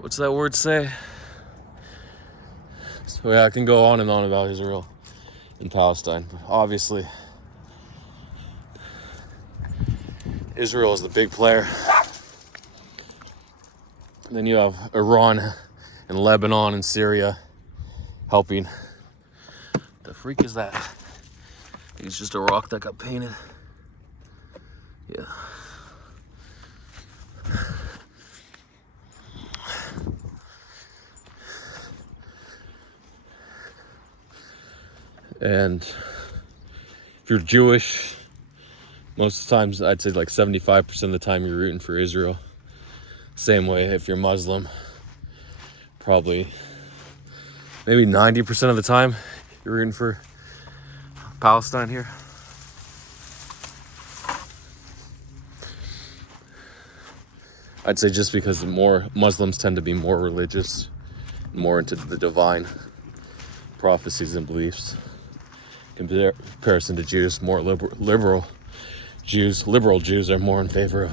what's that word say? So yeah, I can go on and on about Israel and Palestine, but obviously Israel is the big player. Then you have Iran and Lebanon and Syria helping. The freak is that? It's just a rock that got painted. Yeah. And if you're Jewish, most of the times I'd say like 75% of the time you're rooting for Israel. Same way if you're Muslim, probably maybe 90% of the time you're rooting for Palestine here. I'd say just because more Muslims tend to be more religious, more into the divine prophecies and beliefs. In comparison to Jews, more liberal Jews are more in favor of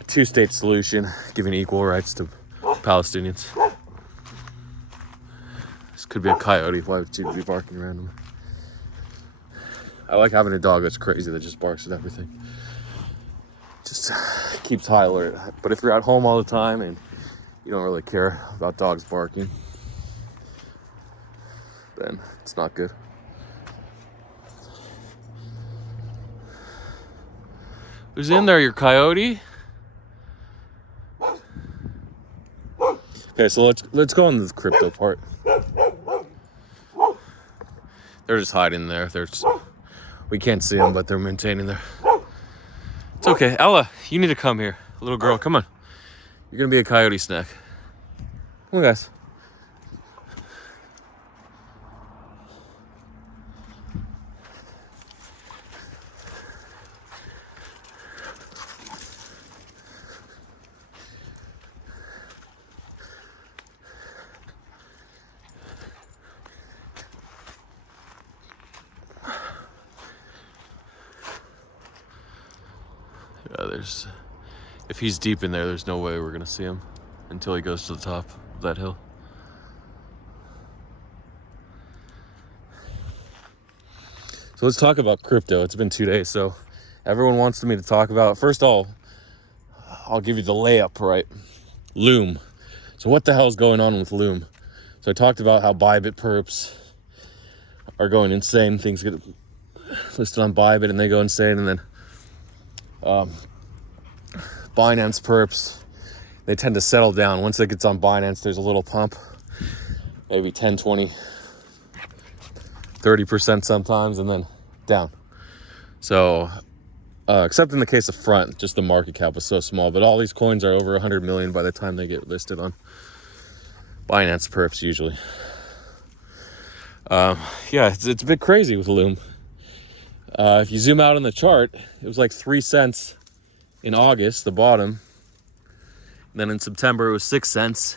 a two-state solution, giving equal rights to Palestinians. This could be a coyote. Why would you be barking randomly? I like having a dog that's crazy that just barks at everything. Just keeps high alert. But if you're at home all the time and you don't really care about dogs barking, then it's not good. Who's in there, your coyote? Okay, so let's go on the crypto part. They're just hiding there. We can't see them, but they're maintaining their. It's okay, Ella. You need to come here, little girl. Come on. You're gonna be a coyote snack. Come on, guys. Yeah, if he's deep in there, there's no way we're gonna see him until he goes to the top of that hill. So let's talk about crypto. It's been 2 days, so everyone wants me to talk about it. First of all, I'll give you the layup, right? Loom. So what the hell is going on with Loom? So I talked about how Bybit perps are going insane. Things get listed on Bybit and they go insane, and then Binance perps, they tend to settle down. Once it gets on Binance, there's a little pump, maybe 10, 20, 30% sometimes, and then down. So except in the case of Front, just the market cap was so small, but all these coins are over 100 million by the time they get listed on Binance perps usually. Yeah, it's a bit crazy with Loom. If you zoom out on the chart, it was like 3 cents in August, the bottom. And then in September, it was 6 cents.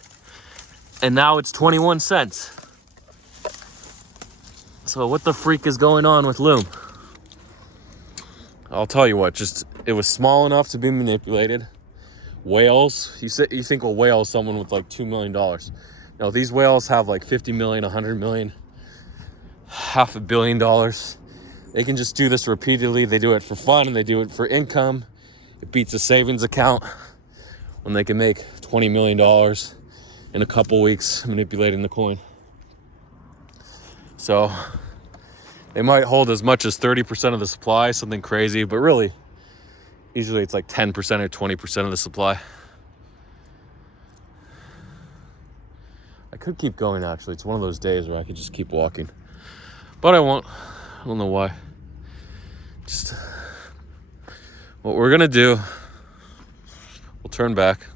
And now it's 21 cents. So what the freak is going on with Loom? I'll tell you what, it was small enough to be manipulated. Whales, you think a whale is someone with like $2 million. No, these whales have like 50 million, 100 million, $500 million. They can just do this repeatedly. They do it for fun and they do it for income. It beats a savings account when they can make $20 million in a couple weeks manipulating the coin. So they might hold as much as 30% of the supply, something crazy, but really, usually it's like 10% or 20% of the supply. I could keep going, actually. It's one of those days where I could just keep walking. But I won't. I don't know why. Just what we're gonna do, we'll turn back.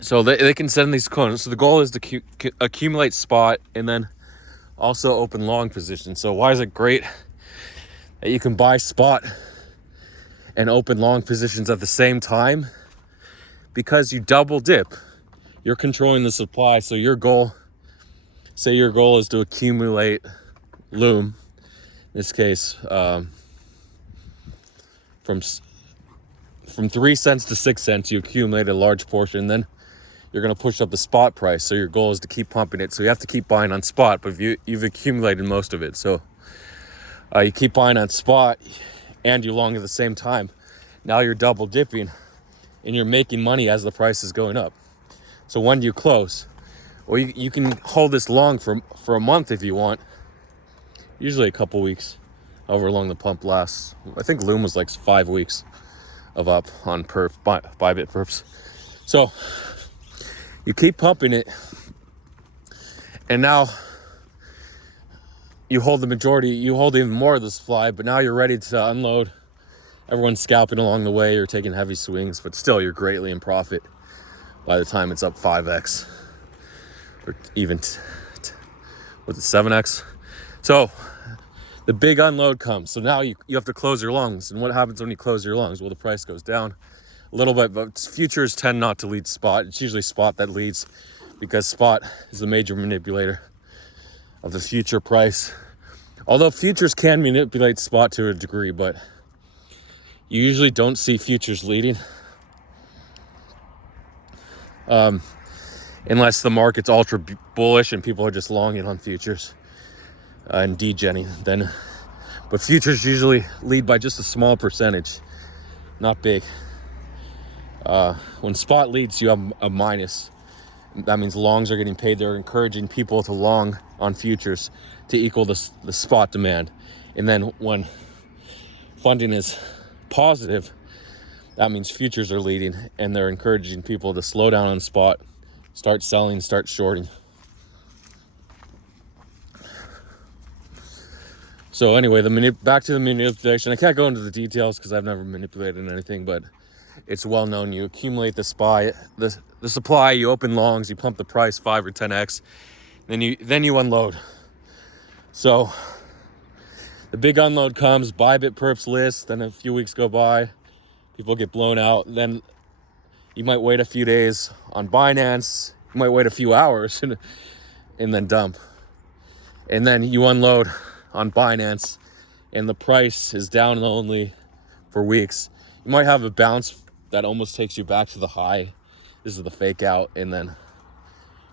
So they can send these coins. So the goal is to accumulate spot and then also open long positions. So why is it great that you can buy spot and open long positions at the same time? Because you double dip. You're controlling the supply. So your goal is to accumulate Loom, in this case, from from 3 cents to 6 cents, you accumulate a large portion. Then you're going to push up the spot price. So your goal is to keep pumping it. So you have to keep buying on spot, but you've accumulated most of it. So you keep buying on spot and you long at the same time. Now you're double dipping and you're making money as the price is going up. So when do you close? Well, you can hold this long for a month if you want. Usually a couple weeks, however long the pump lasts. I think Loom was like 5 weeks of up on Bybit perps. So you keep pumping it, and now you hold the majority, you hold even more of the supply, but now you're ready to unload. Everyone's scalping along the way, you're taking heavy swings, but still you're greatly in profit by the time it's up 5x or even with the 7x. So the big unload comes. So now you have to close your longs. And what happens when you close your longs? Well, the price goes down a little bit, but futures tend not to lead spot. It's usually spot that leads because spot is the major manipulator of the future price. Although futures can manipulate spot to a degree, but you usually don't see futures leading. Unless the market's ultra bullish and people are just longing on futures and degenning, then. But futures usually lead by just a small percentage, not big. When spot leads, you have a minus. That means longs are getting paid. They're encouraging people to long on futures to equal the spot demand. And then when funding is positive, that means futures are leading and they're encouraging people to slow down on spot, start selling, start shorting. So anyway, back to the manipulation. I can't go into the details because I've never manipulated anything, but it's well known. You accumulate the supply, you open longs, you pump the price 5 or 10x, then you unload. So the big unload comes, Bybit perps list, then a few weeks go by, people get blown out, then you might wait a few days on Binance, you might wait a few hours and then dump. And then you unload on Binance and the price is down only for weeks. You might have a bounce that almost takes you back to the high. This is the fake out, and then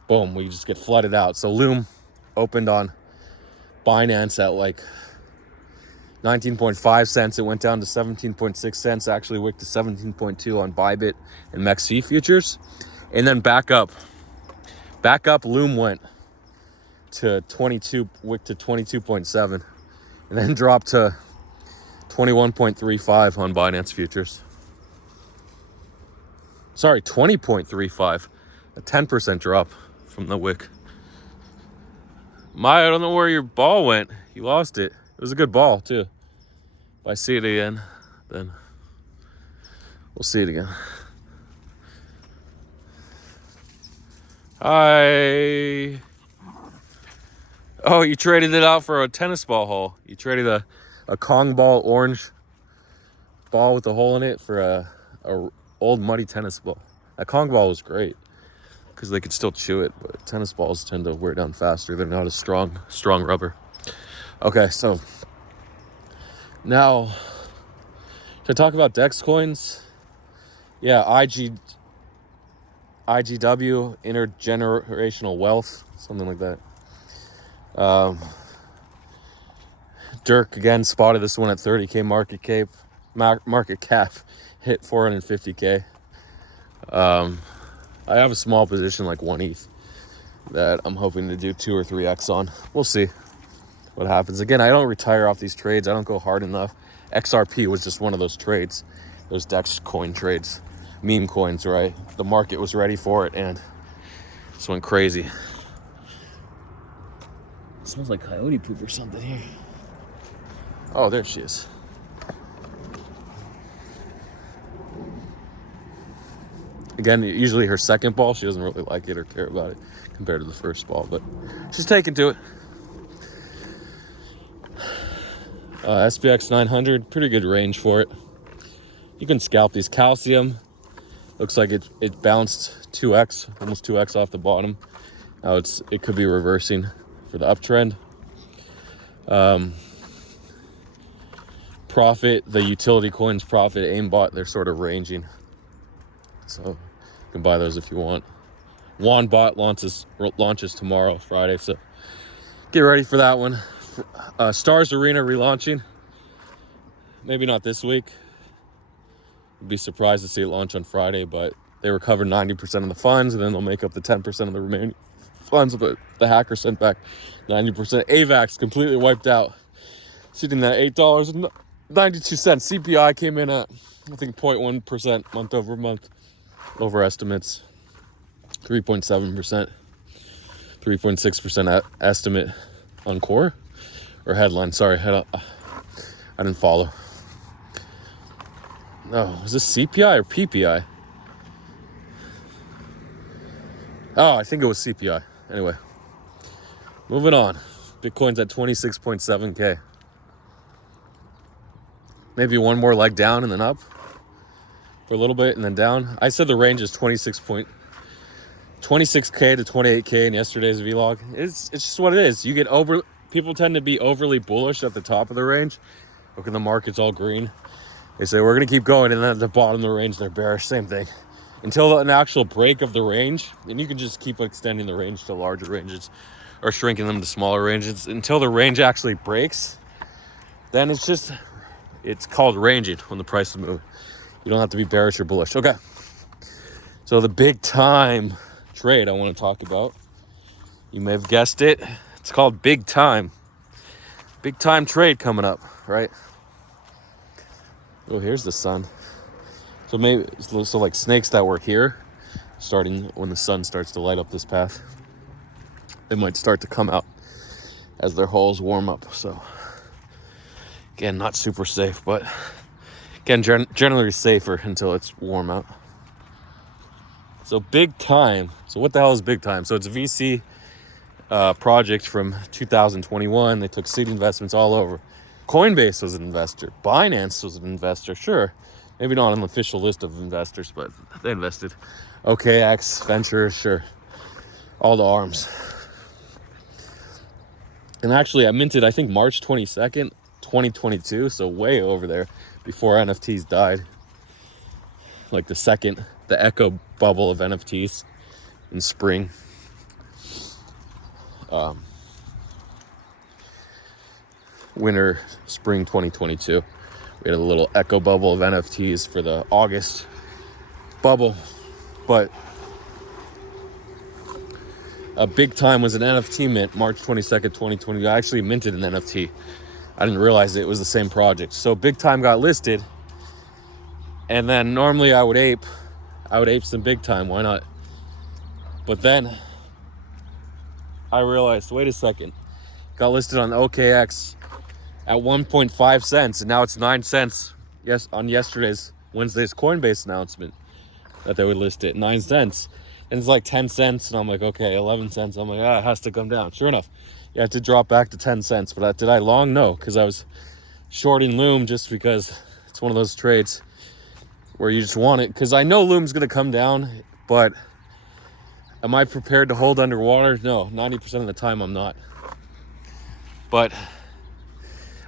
boom, we just get flooded out. So Loom opened on Binance at like 19.5 cents. It went down to 17.6 cents, actually wicked to 17.2 on Bybit and MEXC futures. And then back up, Loom went to 22, wicked to 22.7, and then dropped to 21.35 on Binance futures. Sorry, 20.35, a 10% drop from the wick. I don't know where your ball went. You lost it. It was a good ball too. If I see it again, then we'll see it again. Hi. Oh, you traded it out for a tennis ball hole. You traded a Kong ball, orange ball with a hole in it for a old muddy tennis ball. That Kong ball was great because they could still chew it, but tennis balls tend to wear down faster. They're not as strong rubber. Okay, so now to talk about DEX coins. Yeah, IGW, intergenerational wealth, something like that. Dirk again spotted this one at 30K market cap, hit 450K. I have a small position, like 1 ETH, that I'm hoping to do 2 or 3x on. We'll see what happens. Again, I don't retire off these trades. I don't go hard enough. XRP was just one of those trades, those DEX coin trades, meme coins, right? The market was ready for it and just went crazy. It smells like coyote poop or something here. Oh, there she is. Again, usually her second ball, she doesn't really like it or care about it compared to the first ball, but she's taken to it. SPX 900, pretty good range for it. You can scalp these. Calcium, looks like it bounced 2x, almost 2x off the bottom. Now it could be reversing for the uptrend. profit, the utility coins profit, aimbot, they're sort of ranging. So you can buy those if you want. Wanbot launches tomorrow, Friday, so get ready for that one. Stars Arena relaunching. Maybe not this week. I'd be surprised to see it launch on Friday, but they recover 90% of the funds, and then they'll make up the 10% of the remaining funds. But the hacker sent back 90%. AVAX completely wiped out, sitting at $8.92. CPI came in at, I think, 0.1% month over month over estimates. 3.7%, 3.6% estimate on core or headline. Sorry, I didn't follow. No, is this CPI or PPI? Oh, I think it was CPI. Anyway, moving on. Bitcoin's at 26.7K. Maybe one more leg down and then up for a little bit and then down. I said the range is 26K to 28K in yesterday's vlog. It's just what it is. People tend to be overly bullish at the top of the range. Look at the market's all green. They say we're gonna keep going, and then at the bottom of the range they're bearish. Same thing. Until an actual break of the range, and you can just keep extending the range to larger ranges or shrinking them to smaller ranges until the range actually breaks. Then it's called ranging when the price is moving. You don't have to be bearish or bullish. Okay. So the big time trade I want to talk about, you may have guessed it, it's called big time trade coming up, right? Oh, here's the sun. So like snakes that were here, starting when the sun starts to light up this path, they might start to come out as their holes warm up. So again, not super safe, but again, generally safer until it's warm out. So big time. So what the hell is big time? So it's a VC project from 2021. They took seed investments all over. Coinbase was an investor. Binance was an investor. Sure, maybe not on the official list of investors, but they invested. OKX, Venture, sure. All the arms. And actually, I minted, I think, March 22nd, 2022. So way over there before NFTs died. Like the echo bubble of NFTs in spring. Winter, spring 2022. We had a little echo bubble of NFTs for the August bubble. But a big time was an NFT mint, March 22nd, 2020. I actually minted an NFT. I didn't realize it was the same project. So big time got listed. And then normally I would ape some big time. Why not? But then I realized, wait a second. Got listed on OKX at 1.5 cents, and now it's 9 cents. Yes, on Wednesday's Coinbase announcement that they would list it 9 cents, and it's like 10 cents, and I'm like, okay, 11 cents. I'm like, it has to come down. Sure enough, you have to drop back to 10 cents. But did I long? No, because I was shorting Loom just because it's one of those trades where you just want it. Because I know Loom's gonna come down, but am I prepared to hold underwater? No, 90% of the time I'm not. But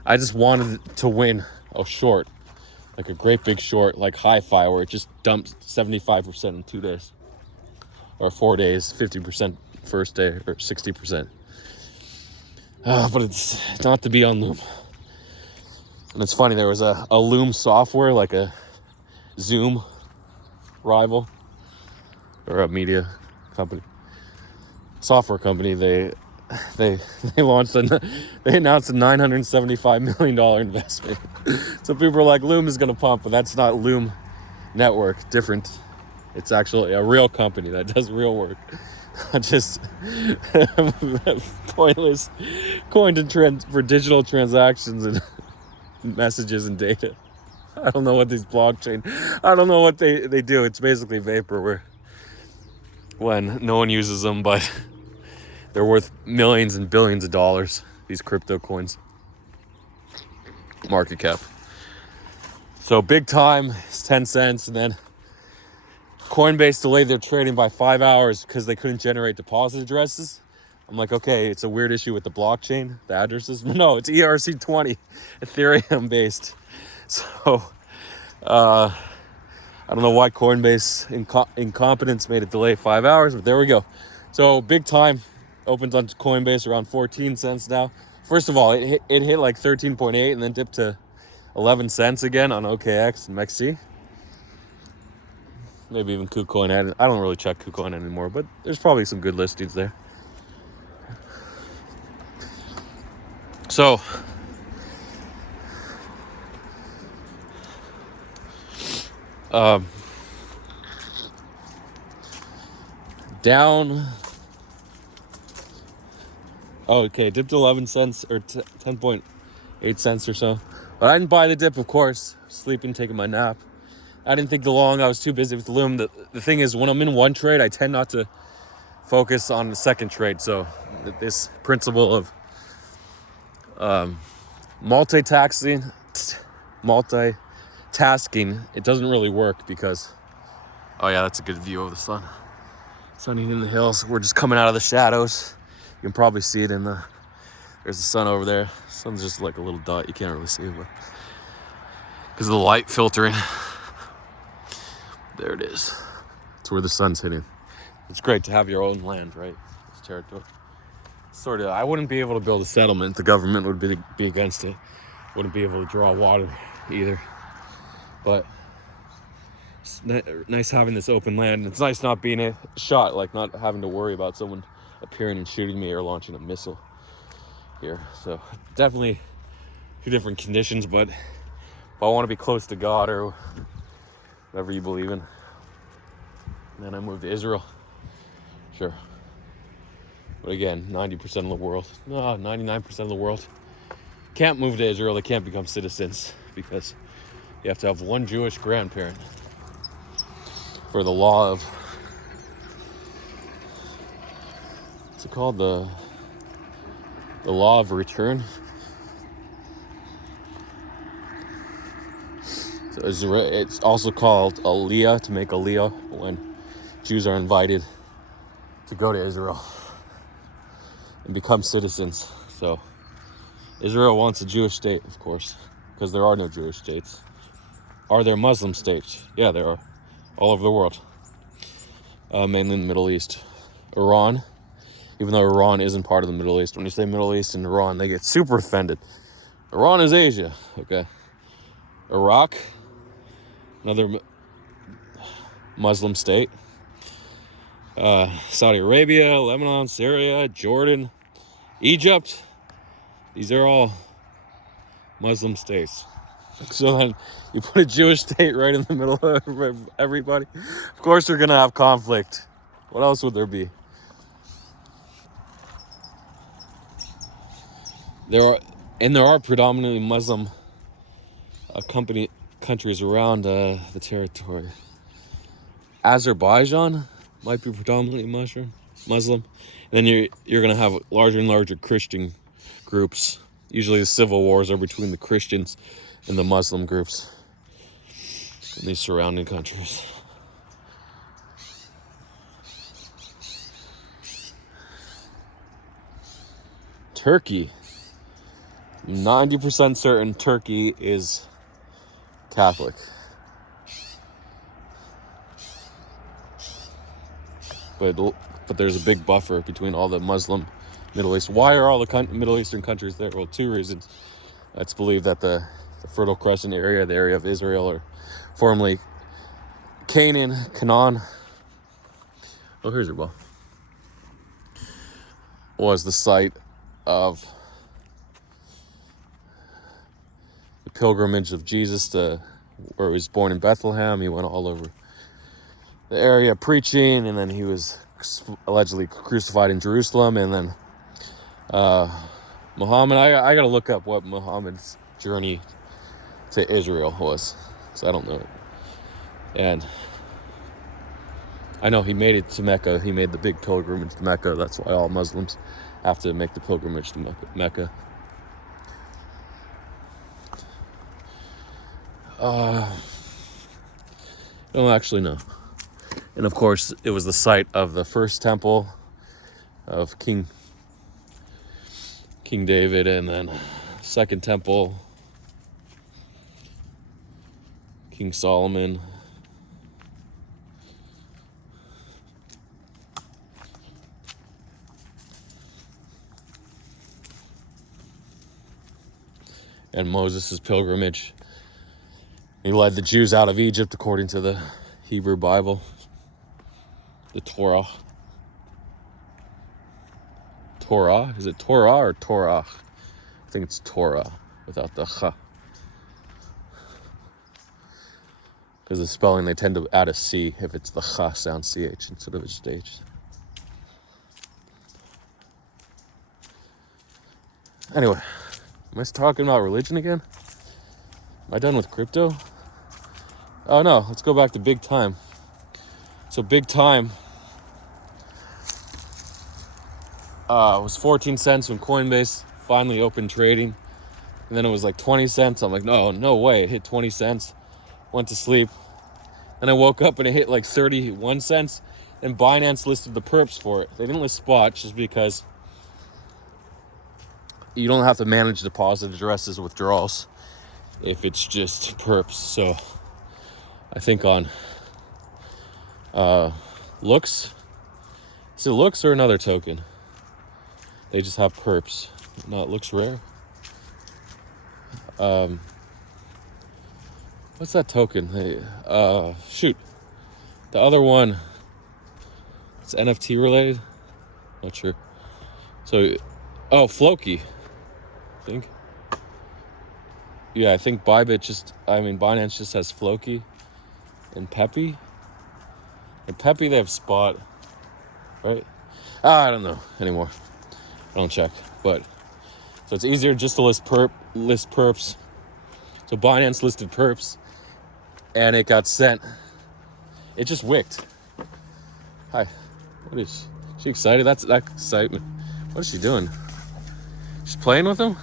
I just wanted to win a short, like a great big short, like Hi-Fi, where it just dumped 75% in 2 days. Or 4 days, 50% first day, or 60%. But it's not to be on Loom. And it's funny, there was a Loom software, like a Zoom rival, or a media company, software company. They announced a $975 million investment. So people are like, Loom is going to pump, but that's not Loom Network. Different. It's actually a real company that does real work. Just pointless coin for digital transactions and messages and data. I don't know what these blockchain, I don't know what they do. It's basically vaporware when no one uses them, but they're worth millions and billions of dollars, these crypto coins. Market cap. So big time is 10 cents, and then Coinbase delayed their trading by 5 hours because they couldn't generate deposit addresses. I'm like, okay, it's a weird issue with the blockchain, the addresses. No, it's ERC20, Ethereum based. So, I don't know why Coinbase incompetence made it delay 5 hours, but there we go. So big time opens on Coinbase around 14 cents now. First of all, it hit like 13.8 and then dipped to 11 cents again on OKX and MEXC. Maybe even KuCoin. I don't really check KuCoin anymore, but there's probably some good listings there. So, down. Oh, okay, dipped to 11 cents or 10.8 cents or so. But I didn't buy the dip, of course. Sleeping, taking my nap. I didn't think the long. I was too busy with the loom. The thing is, when I'm in one trade, I tend not to focus on the second trade. So this principle of multitasking, it doesn't really work because, oh yeah, that's a good view of the sun. Sunning in the hills. We're just coming out of the shadows. You can probably see it there's the sun over there. The sun's just like a little dot. You can't really see it, but because of the light filtering. There it is. It's where the sun's hitting. It's great to have your own land, right? It's territory. Sort of. I wouldn't be able to build a settlement. The government would be against it. Wouldn't be able to draw water either. But it's nice having this open land. It's nice not being shot, like not having to worry about someone appearing and shooting me or launching a missile here. So definitely two different conditions, but if I want to be close to God or whatever you believe in, then I moved to Israel. Sure. But again, 90% of the world, no, 99% of the world can't move to Israel. They can't become citizens because you have to have one Jewish grandparent for the law of, what's it called? The law of return. So it's also called Aliyah, to make Aliyah, when Jews are invited to go to Israel and become citizens. So Israel wants a Jewish state, of course, because there are no Jewish states. Are there Muslim states? Yeah, there are, all over the world, mainly in the Middle East. Iran, even though Iran isn't part of the Middle East, when you say Middle East and Iran, they get super offended. Iran is Asia, okay? Iraq, another Muslim state. Saudi Arabia, Lebanon, Syria, Jordan, Egypt. These are all Muslim states. So then you put a Jewish state right in the middle of everybody. Of course they're going to have conflict. What else would there be? There are predominantly Muslim countries around the territory. Azerbaijan might be predominantly Muslim. And then you're going to have larger and larger Christian groups. Usually the civil wars are between the Christians and the Muslim groups in these surrounding countries. Turkey. 90% certain Turkey is Catholic. But there's a big buffer between all the Muslim Middle East. Why are all the Middle Eastern countries there? Well, two reasons. It's believed that the Fertile Crescent area, the area of Israel, or formerly Canaan. Oh, here's your ball. Was the site of the pilgrimage of Jesus where he was born in Bethlehem. He went all over the area preaching, and then he was allegedly crucified in Jerusalem. And then Muhammad, I gotta look up what Muhammad's journey to Israel was, because I don't know it. And I know he made it to Mecca. He made the big pilgrimage to Mecca. That's why all Muslims have to make the pilgrimage to Mecca. I don't actually know. And of course, it was the site of the first temple of King King David, and then Second Temple, King Solomon. And Moses' pilgrimage. He led the Jews out of Egypt according to the Hebrew Bible, the Torah. Torah? Is it Torah or Torah? I think it's Torah without the ch. Because the spelling, they tend to add a C if it's the ch sound CH instead of just H. Anyway, am I talking about religion again? Am I done with crypto? Oh no, let's go back to Big Time. So Big Time was 14 cents when Coinbase finally opened trading. And then it was like 20 cents. I'm like, no way. It hit 20 cents. Went to sleep. And I woke up and it hit like 31 cents. And Binance listed the perps for it. They didn't list spot just because you don't have to manage deposit addresses, withdrawals, if it's just perps. So I think on Looks. Is it Looks or another token? They just have perps. No, it looks rare. What's that token? Shoot. The other one, it's NFT related. Not sure. So, Floki, I think. Yeah, I think Binance just has Floki and Peppy. And Peppy, they have Spot, right? I don't know anymore. I don't check, but so it's easier just to list perps. So Binance listed perps, and it got sent. It just wicked. Hi, what is she excited? That's that excitement. What is she doing? She's playing with him.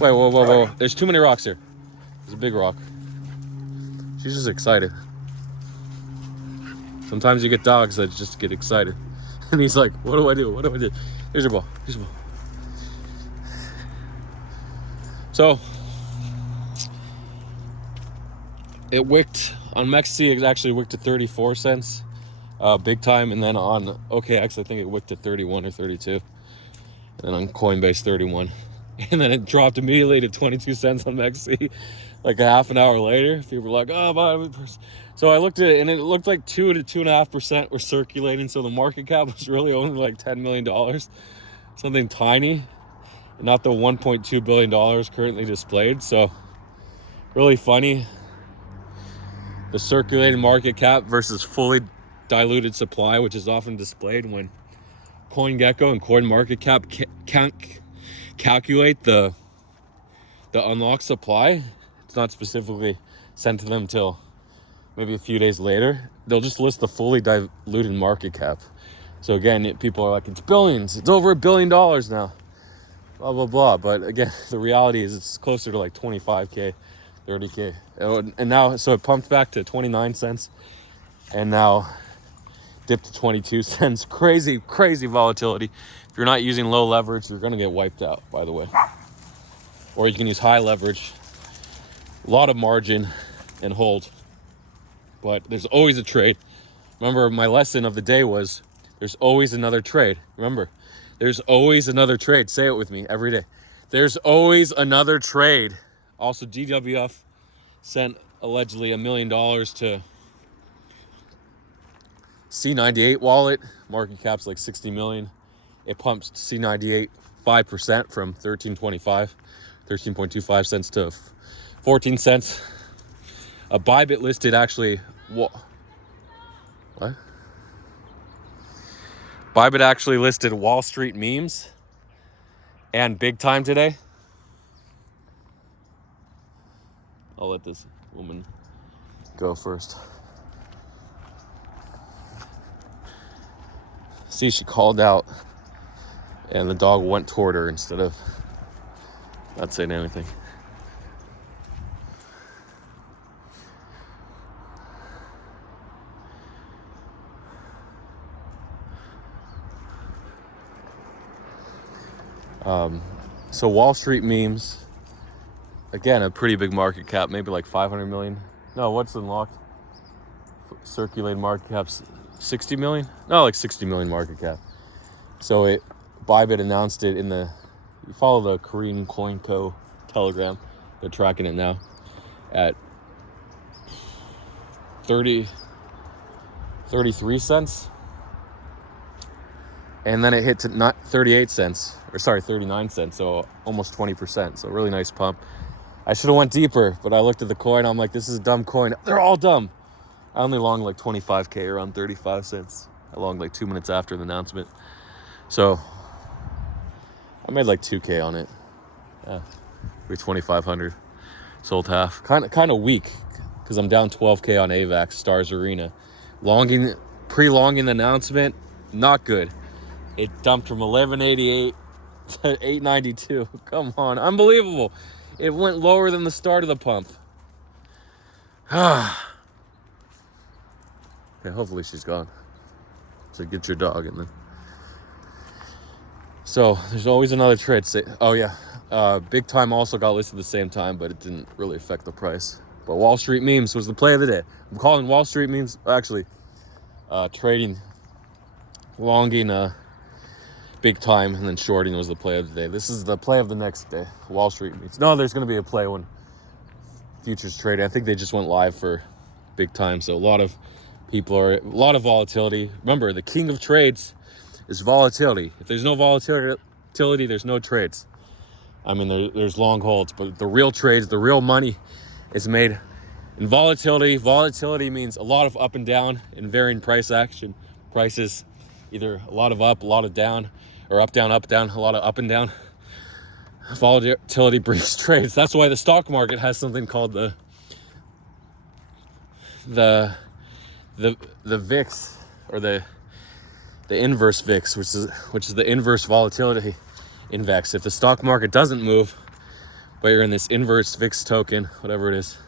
Wait, whoa! There's too many rocks here. There's a big rock. She's just excited. Sometimes you get dogs that just get excited. And he's like, what do I do? Here's your ball. So, it wicked. On MEXC, it actually wicked to 34 cents. Big Time. And then on OKX, I think it wicked to 31 or 32. And then on Coinbase, 31. And then it dropped immediately to 22 cents on MEXC. Like a half an hour later, people were like, oh, so I looked at it and it looked like 2 to 2.5% were circulating. So the market cap was really only like $10 million, something tiny, not the $1.2 billion currently displayed. So really funny. The circulating market cap versus fully diluted supply, which is often displayed when CoinGecko and CoinMarketCap can't calculate the unlocked supply. It's not specifically sent to them till maybe a few days later. They'll just list the fully diluted market cap. So again, people are like, it's billions. It's over $1 billion now. Blah, blah, blah. But again, the reality is it's closer to like 25K, 30K. And now, so it pumped back to 29 cents and now dipped to 22 cents. Crazy volatility. If you're not using low leverage, you're going to get wiped out, by the way. Or you can use high leverage, a lot of margin, and hold. But there's always a trade. Remember, my lesson of the day was there's always another trade. Remember, there's always another trade. Say it with me every day. There's always another trade. Also, DWF sent allegedly $1 million to C98 wallet. Market cap's like 60 million. It pumps C98 5% from 13.25 cents to 14 cents. A Bybit listed actually what? Bybit actually listed Wall Street memes and Big Time today. I'll let this woman go first. See, she called out and the dog went toward her instead of not saying anything. So Wall Street memes, again, a pretty big market cap, maybe like 500 million. No, what's unlocked? Circulating market cap's 60 million? No, like 60 million market cap. So Bybit announced it in you follow the Korean Coin Co. Telegram. They're tracking it now at 33 cents. And then it hit to not 38 cents, or sorry, 39 cents, so almost 20%. So really nice pump. I should have went deeper, but I looked at the coin. I'm like, this is a dumb coin. They're all dumb. I only longed like 25K, around 35 cents. I longed like 2 minutes after the announcement. So I made like 2K on it. Yeah, maybe 2,500. Sold half. Kind of weak because I'm down 12K on AVAX, Stars Arena. Pre-longing the announcement, not good. It dumped from 1188 to 892. Come on, unbelievable. It went lower than the start of the pump. Okay, hopefully she's gone. So get your dog in then. So there's always another trade. Oh yeah, Big Time also got listed at the same time, but it didn't really affect the price. But Wall Street memes was the play of the day. I'm calling Wall Street memes, actually, trading, longing, Big Time, and then shorting was the play of the day. This is the play of the next day. Wall Street meets. No, there's going to be a play when futures trading. I think they just went live for Big Time, so a lot of volatility. Remember, the king of trades is volatility. If there's no volatility, there's no trades. I mean, there's long holds, but the real trades, the real money is made in volatility. Volatility means a lot of up and down and varying price action. Prices, either a lot of up, a lot of down, or up, down, a lot of up and down. Volatility brings trades. That's why the stock market has something called the VIX, or the inverse VIX, which is the inverse volatility index. If the stock market doesn't move, but you're in this inverse VIX token, whatever it is,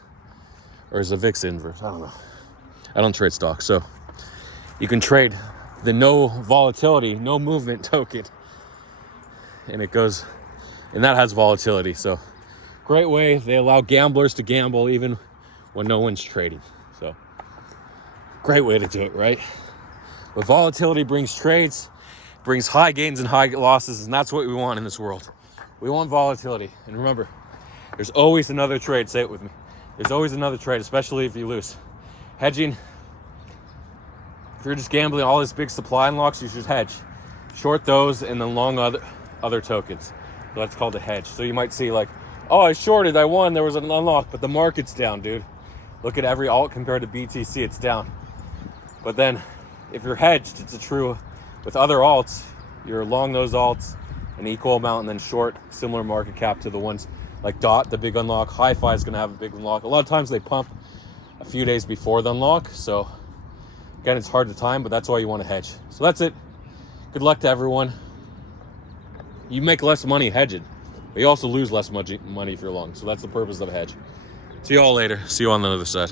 or is a VIX inverse? I don't know. I don't trade stocks, so you can trade the no volatility, no movement token, and that has volatility. So great way. They allow gamblers to gamble even when no one's trading. So great way to do it, right? But volatility brings trades, brings high gains and high losses, and that's what we want in this world. We want volatility. And remember, there's always another trade. Say it with me. There's always another trade, especially if you lose. Hedging, if you're just gambling all this big supply unlocks, you should hedge. Short those and then long other tokens. So that's called a hedge. So you might see like, oh, I shorted, I won, there was an unlock, but the market's down, dude. Look at every alt compared to BTC, it's down. But then if you're hedged, it's true with other alts, you're long those alts an equal amount and then short similar market cap to the ones like DOT, the big unlock. Hi-Fi is going to have a big unlock. A lot of times they pump a few days before the unlock. So again, it's hard to time, but that's why you want to hedge. So that's it. Good luck to everyone. You make less money hedging, but you also lose less money if you're long. So that's the purpose of a hedge. See you all later. See you on the other side.